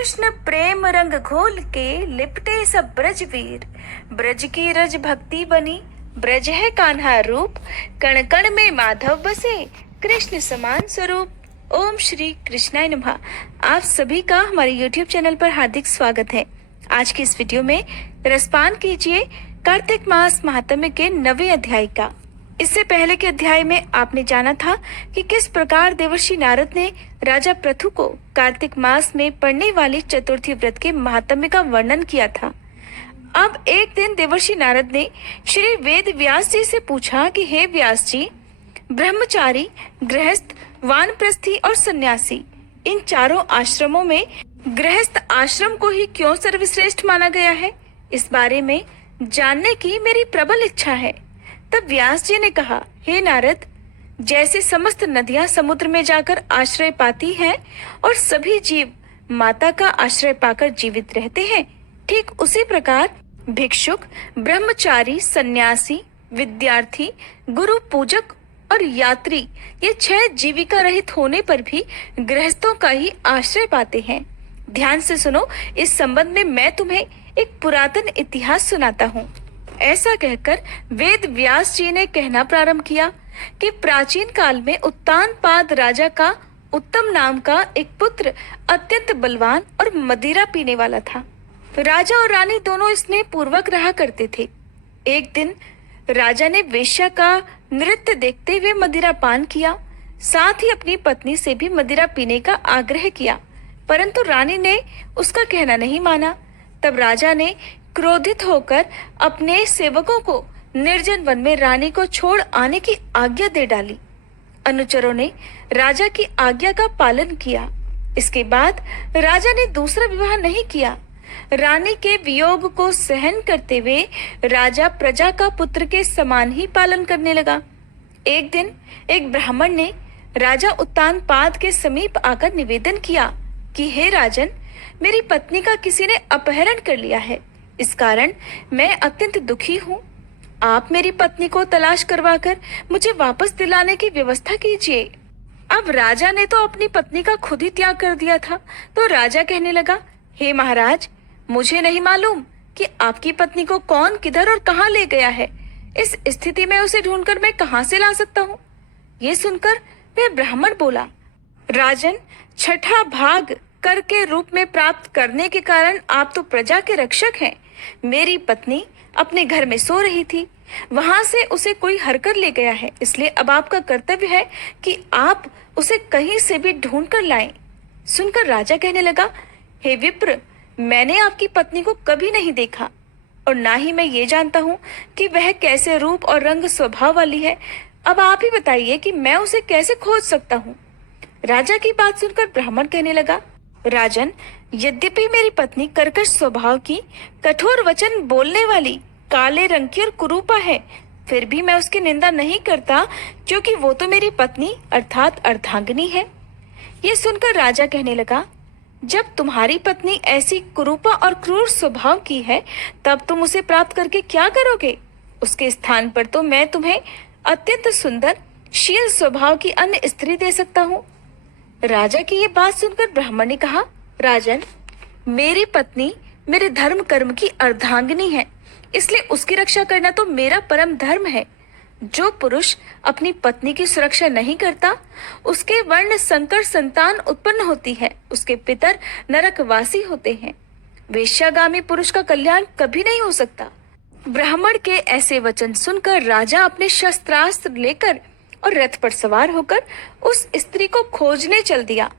कृष्ण प्रेम रंग घोल के लिपटे सब ब्रजवीर। ब्रज की रज भक्ति बनी, ब्रज है कान्हा रूप। कण कण में माधव बसे, कृष्ण समान स्वरूप। ओम श्री कृष्णाय नमः। आप सभी का हमारे YouTube चैनल पर हार्दिक स्वागत है। आज की इस वीडियो में रसपान कीजिए कार्तिक मास महात्म्य के 9वें अध्याय का। इससे पहले के अध्याय में आपने जाना था कि किस प्रकार देवर्षि नारद ने राजा पृथु को कार्तिक मास में पड़ने वाली चतुर्थी व्रत के महात्म्य का वर्णन किया था। अब एक दिन देवर्षि नारद ने श्री वेद व्यास जी से पूछा कि हे व्यास जी, ब्रह्मचारी, गृहस्थ, वानप्रस्थी और सन्यासी, इन चारों आश्रमों में गृहस्थ आश्रम को ही क्यों सर्वश्रेष्ठ माना गया है? इस बारे में जानने की मेरी प्रबल इच्छा है। तब व्यास जी ने कहा, हे नारद, जैसे समस्त नदियां समुद्र में जाकर आश्रय पाती हैं और सभी जीव माता का आश्रय पाकर जीवित रहते हैं, ठीक उसी प्रकार भिक्षुक, ब्रह्मचारी, सन्यासी, विद्यार्थी, गुरु पूजक और यात्री, ये 6 जीविका रहित होने पर भी गृहस्थों का ही आश्रय पाते हैं। ध्यान से सुनो, इस संबंध में मैं तुम्हें एक पुरातन इतिहास सुनाता हूँ। ऐसा कहकर वेद व्यास जी ने कहना प्रारंभ किया कि प्राचीन काल में उत्तानपाद राजा का उत्तम नाम का एक पुत्र अत्यंत बलवान और मदिरा पीने वाला था। राजा और रानी दोनों स्नेह पूर्वक रहा करते थे। एक दिन राजा ने वेश्या का नृत्य देखते हुए मदिरा पान किया, साथ ही अपनी पत्नी से भी मदिरा पीने का आग्रह किया, परंतु रानी ने उसका कहना नहीं माना। तब राजा ने क्रोधित होकर अपने सेवकों को निर्जन वन में रानी को छोड़ आने की आज्ञा दे डाली। अनुचरों ने राजा की आज्ञा का पालन किया। इसके बाद राजा ने दूसरा विवाह नहीं किया। रानी के वियोग को सहन करते हुए राजा प्रजा का पुत्र के समान ही पालन करने लगा। एक दिन एक ब्राह्मण ने राजा उत्तानपाद के समीप आकर निवेदन किया कि हे राजन, मेरी पत्नी का किसी ने अपहरण कर लिया है। इस कारण मैं अत्यंत दुखी हूँ। आप मेरी पत्नी को तलाश करवाकर मुझे वापस दिलाने की व्यवस्था कीजिए। अब राजा ने तो अपनी पत्नी का खुद ही त्याग कर दिया था, तो राजा कहने लगा, हे महाराज, मुझे नहीं मालूम कि आपकी पत्नी को कौन, किधर और कहाँ ले गया है। इस स्थिति में उसे ढूंढकर मैं कहाँ से ला सकता हूँ? ये सुनकर वह ब्राह्मण बोला, राजन, 6ठा भाग कर के रूप में प्राप्त करने के कारण आप तो प्रजा के रक्षक हैं। मेरी पत्नी अपने घर में सो रही थी, वहां से उसे कोई हरकर ले गया है, इसलिए अब आपका कर्तव्य है कि आप उसे कहीं से भी ढूंढ कर लाएं। सुनकर राजा कहने लगा, हे विप्र, मैंने आपकी पत्नी को कभी नहीं देखा और ना ही मैं ये जानता हूँ कि वह कैसे रूप और रंग स्वभाव वाली है। अब आप ही बताइए कि मैं उसे कैसे खोज सकता हूँ? राजा की बात सुनकर ब्राह्मण कहने लगा, राजन, यद्यपि मेरी पत्नी कर्कश स्वभाव की, कठोर वचन बोलने वाली, काले रंग की और कुरूपा है, फिर भी मैं उसकी निंदा नहीं करता, क्योंकि वो तो मेरी पत्नी अर्थात अर्धांगिनी है। ये सुनकर राजा कहने लगा, जब तुम्हारी पत्नी ऐसी कुरूपा और क्रूर स्वभाव की है, तब तुम उसे प्राप्त करके क्या करोगे? उसके स्थान पर तो मैं तुम्हें अत्यंत सुंदर, शील स्वभाव की अन्य स्त्री दे सकता हूँ। राजा की ये बात सुनकर ब्राह्मण ने कहा, राजन, मेरी पत्नी मेरे धर्म कर्म की अर्धांगिनी है, इसलिए उसकी रक्षा करना तो मेरा परम धर्म है। जो पुरुष अपनी पत्नी की सुरक्षा नहीं करता, उसके वर्ण संकर संतान उत्पन्न होती है, उसके पितर नरकवासी होते हैं। वेश्यागामी पुरुष का कल्याण कभी नहीं हो सकता। ब्राह्मण के ऐसे वचन सुनकर राजा अपने शस्त्रास्त्र लेकर और रथ पर सवार होकर उस स्त्री को खोजने चल दिया।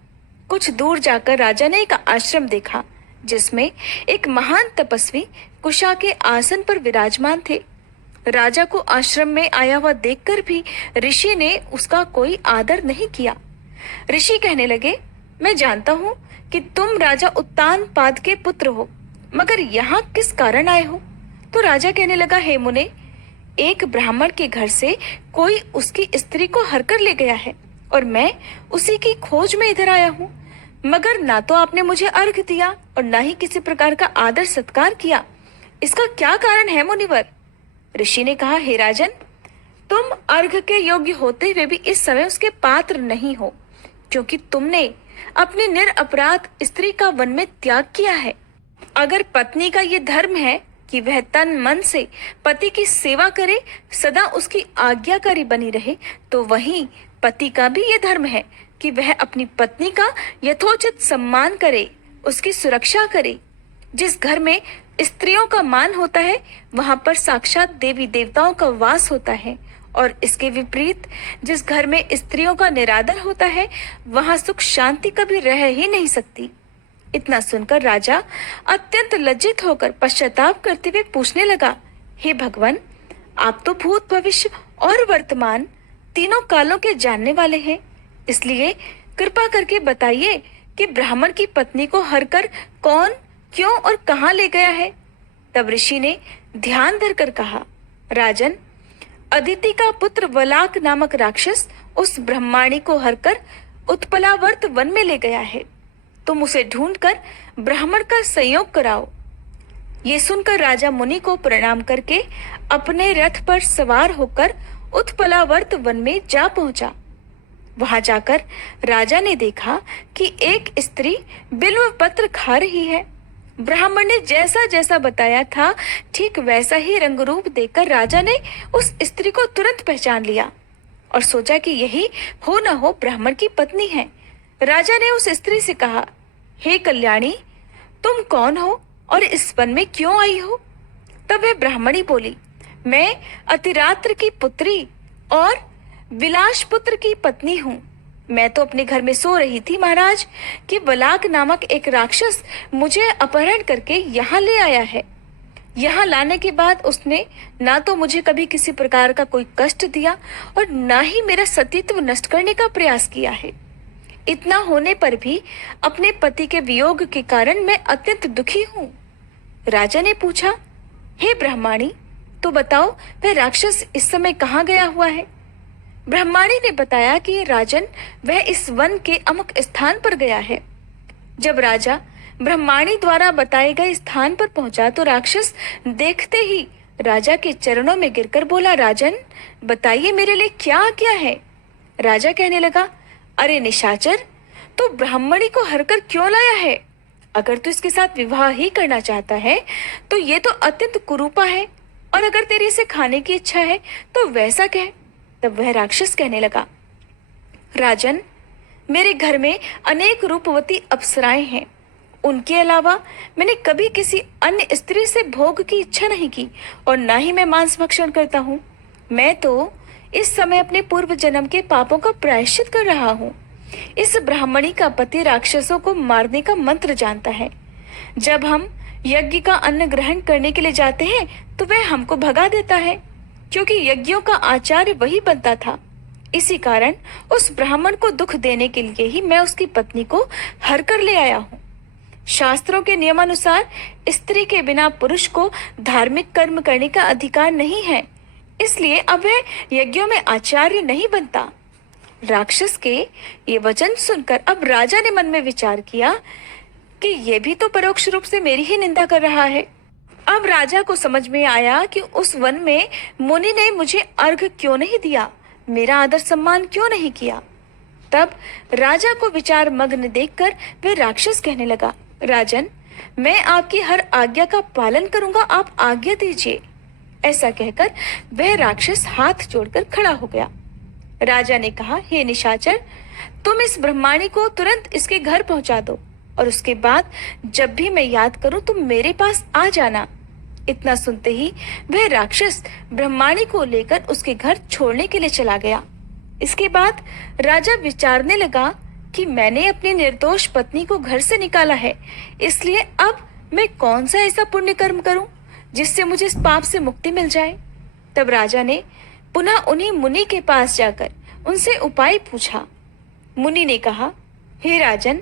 कुछ दूर जाकर राजा ने एक आश्रम देखा, जिसमें एक महान तपस्वी कुशा के आसन पर विराजमान थे। राजा को आश्रम में आया हुआ देखकर भी ऋषि ने उसका कोई आदर नहीं किया। ऋषि कहने लगे, मैं जानता हूँ कि तुम राजा उत्तानपाद के पुत्र हो, मगर यहाँ किस कारण आए हो? तो राजा कहने लगा, हे मुने, एक ब्राह्मण के घर से कोई उसकी स्त्री को हरकर ले गया है और मैं उसी की खोज में इधर आया हूँ, मगर ना तो आपने मुझे अर्घ दिया और ना ही किसी प्रकार का आदर सत्कार किया। इसका क्या कारण है मुनिवर? ऋषि ने कहा, हे राजन, तुम अर्घ के योग्य होते हुए भी इस समय उसके पात्र नहीं हो, क्योंकि तुमने अपनी निरपराध स्त्री का वन में त्याग किया है। अगर पत्नी का ये धर्म है कि वह तन मन से पति की सेवा करे, सदा उसकी आज्ञाकारी बनी रहे, तो वहीं पति का भी ये धर्म है कि वह अपनी पत्नी का यथोचित सम्मान करे, उसकी सुरक्षा करे। जिस घर में स्त्रियों का मान होता है वहां पर साक्षात देवी देवताओं का वास होता है, और इसके विपरीत जिस घर में स्त्रियों का निरादर होता है वहां सुख शांति कभी रह ही नहीं सकती। इतना सुनकर राजा अत्यंत लज्जित होकर पश्चाताप करते हुए पूछने लगा, हे भगवान, आप तो भूत भविष्य और वर्तमान तीनों कालों के जानने वाले हैं, इसलिए कृपा करके बताइए कि ब्राह्मण की पत्नी को हरकर कौन, क्यों और कहाँ ले गया है। तब ऋषि ने ध्यान धरकर कहा, राजन, अदिति का पुत्र वलाक नामक राक्षस उस ब्रह्माणी को हरकर उत्पलावर्त वन में ले गया है। तुम उसे ढूंढकर ब्राह्मण का संयोग कराओ। ये सुनकर राजा मुनि को प्रणाम करके अपने रथ पर सवार होकर उत्पलावर्त वन में जा पहुंचा। वहां जाकर राजा ने देखा कि एक स्त्री बिल्व पत्र खा रही है। ब्राह्मण ने जैसा जैसा बताया था ठीक वैसा ही रंग रूप देखकर राजा ने उस स्त्री को तुरंत पहचान लिया और सोचा कि यही हो न हो ब्राह्मण की पत्नी है। राजा ने उस स्त्री से कहा, हे कल्याणी, तुम कौन हो और इस वन में क्यों आई हो? तब वह ब्राह्मणी बोली, मैं अतिरात्र की पुत्री और विलास पुत्र की पत्नी हूँ। मैं तो अपने घर में सो रही थी महाराज कि वलाक नामक एक राक्षस मुझे अपहरण करके यहाँ ले आया है। यहाँ लाने के बाद उसने ना तो मुझे कभी किसी प्रकार का कोई कष्ट दिया और ना ही मेरा सतीत्व नष्ट करने का प्रयास किया है। इतना होने पर भी अपने पति के वियोग के कारण मैं अत्यंत दुखी हूँ। राजा ने पूछा, हे ब्रह्माणी, तो बताओ वह राक्षस इस समय कहाँ गया हुआ है? ब्रह्माणी ने बताया कि राजन, वह इस वन के अमुक स्थान पर गया है। जब राजा ब्रह्माणी द्वारा बताए गए स्थान पर पहुंचा तो राक्षस देखते ही राजा के चरणों में गिरकर बोला, राजन, बताइए मेरे लिए क्या आज्ञा है? राजा कहने लगा, अरे निशाचर, तू ब्राह्मणी को हरकर क्यों लाया है? अगर तू इसके साथ विवाह ही करना चाहता है तो ये तो अत्यंत कुरूपा है, और अगर तेरी इसे खाने की इच्छा है तो वैसा कह। तब वह राक्षस कहने लगा, राजन, मेरे घर में अनेक रूपवती अप्सराएं हैं। उनके अलावा मैंने कभी किसी अन्य स्त्री से भोग की इच्छा नहीं की और ना ही मैं मांस भक्षण करता हूँ। मैं तो इस समय अपने पूर्व जन्म के पापों का प्रायश्चित कर रहा हूँ। इस ब्राह्मणी का पति राक्षसों को मारने का मंत्र जानता है। जब हम यज्ञ का अन्न ग्रहण करने के लिए जाते हैं तो वह हमको भगा देता है, क्योंकि यज्ञों का आचार्य वही बनता था। इसी कारण उस ब्राह्मण को दुख देने के लिए ही मैं उसकी पत्नी को हर कर ले आया हूँ। शास्त्रों के नियमानुसार स्त्री के बिना पुरुष को धार्मिक कर्म करने का अधिकार नहीं है, इसलिए अब वह यज्ञों में आचार्य नहीं बनता। राक्षस के ये वचन सुनकर अब राजा ने मन में विचार किया कि यह भी तो परोक्ष रूप से मेरी ही निंदा कर रहा है। अब राजा को समझ में आया कि उस वन में मुनि ने मुझे अर्घ क्यों नहीं दिया, मेरा आदर सम्मान क्यों नहीं किया। तब राजा को विचार मग्न देखकर वह राक्षस कहने लगा, राजन, मैं आपकी हर आज्ञा का पालन करूंगा, आप आज्ञा दीजिए। ऐसा कहकर वह राक्षस हाथ जोड़कर खड़ा हो गया। राजा ने कहा, हे निशाचर, तुम इस ब्रह्माणी को तुरंत इसके घर पहुंचा दो और उसके बाद जब भी मैं याद करूं तुम मेरे पास आ जाना। इतना सुनते ही वह राक्षस ब्रह्माणी को लेकर उसके घर छोड़ने के लिए चला गया। इसके बाद राजा विचारने लगा कि मैंने अपनी निर्दोष पत्नी को घर से निकाला है, इसलिए अब मैं कौन सा ऐसा पुण्य कर्म करूं जिससे मुझे इस पाप से मुक्ति मिल जाए। तब राजा ने पुनः उन्हीं मुनि के पास जाकर उनसे उपाय पूछा। मुनि ने कहा, हे राजन,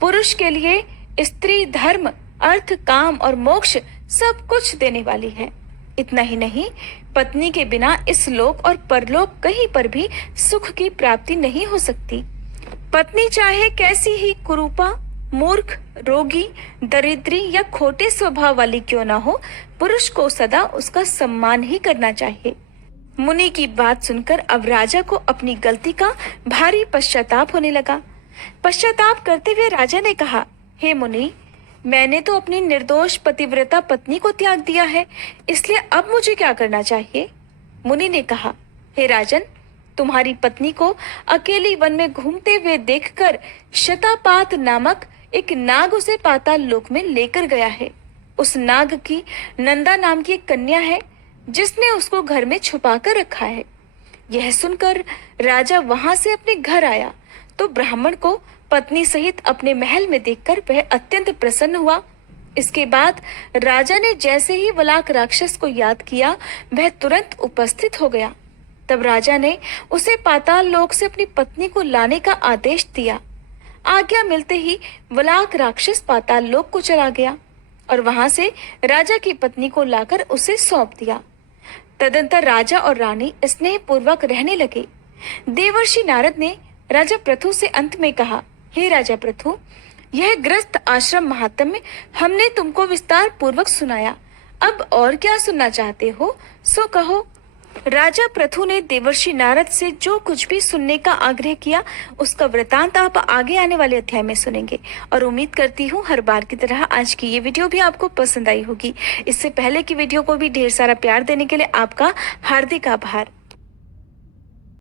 पुरुष के लिए स्त्री धर्म, अर्थ, काम और मोक्ष सब कुछ देने वाली है। इतना ही नहीं, पत्नी के बिना इस लोक और परलोक कहीं पर भी सुख की प्राप्ति नहीं हो सकती। पत्नी चाहे कैसी ही कुरूपा, मूर्ख, रोगी, दरिद्री या खोटे स्वभाव वाली क्यों ना हो, पुरुष को सदा उसका सम्मान ही करना चाहिए। मुनि की बात सुनकर अब राजा को अपनी गलती का भारी पश्चाताप होने लगा। पश्चाताप करते हुए राजा ने कहा, हे मुनि, मैंने तो अपनी निर्दोष पतिव्रता पत्नी को त्याग दिया है, इसलिए अब मुझे क्या करना चाहिए? मुनि ने कहा, हे राजन, तुम्हारी पत्नी को अकेली वन में घूमते हुए देखकर शतापात नामक एक नाग उसे पाताल लोक में लेकर गया है। उस नाग की नंदा नाम की एक कन्या है, जिसने उसको घर में छुपा कर रखा है। यह सुनकर राजा वहां से अपने घर आया तो ब्राह्मण को पत्नी सहित अपने महल में देखकर वह अत्यंत प्रसन्न हुआ। इसके बाद राजा ने जैसे ही वलाक राक्षस को याद किया, वह तुरंत उपस्थित हो गया। तब राजा ने उसे पाताल लोक से अपनी पत्नी को लाने का आदेश दिया। आज्ञा मिलते ही वलाक राक्षस पाताल लोक को चला गया और वहां से राजा की पत्नी को लाकर उसे सौंप दिया। तदंतर राजा और रानी स्नेह पूर्वक रहने लगे। देवर्षि नारद ने राजा पृथु से अंत में कहा, हे राजा पृथु, यह ग्रस्त आश्रम महात्म्य हमने तुमको विस्तार पूर्वक सुनाया। अब और क्या सुनना चाहते हो सो कहो। राजा पृथु ने देवर्षि नारद से जो कुछ भी सुनने का आग्रह किया, उसका वृतांत आप आगे आने वाले अध्याय में सुनेंगे। और उम्मीद करती हूँ हर बार की तरह आज की ये वीडियो भी आपको पसंद आई होगी। इससे पहले की वीडियो को भी ढेर सारा प्यार देने के लिए आपका हार्दिक आभार।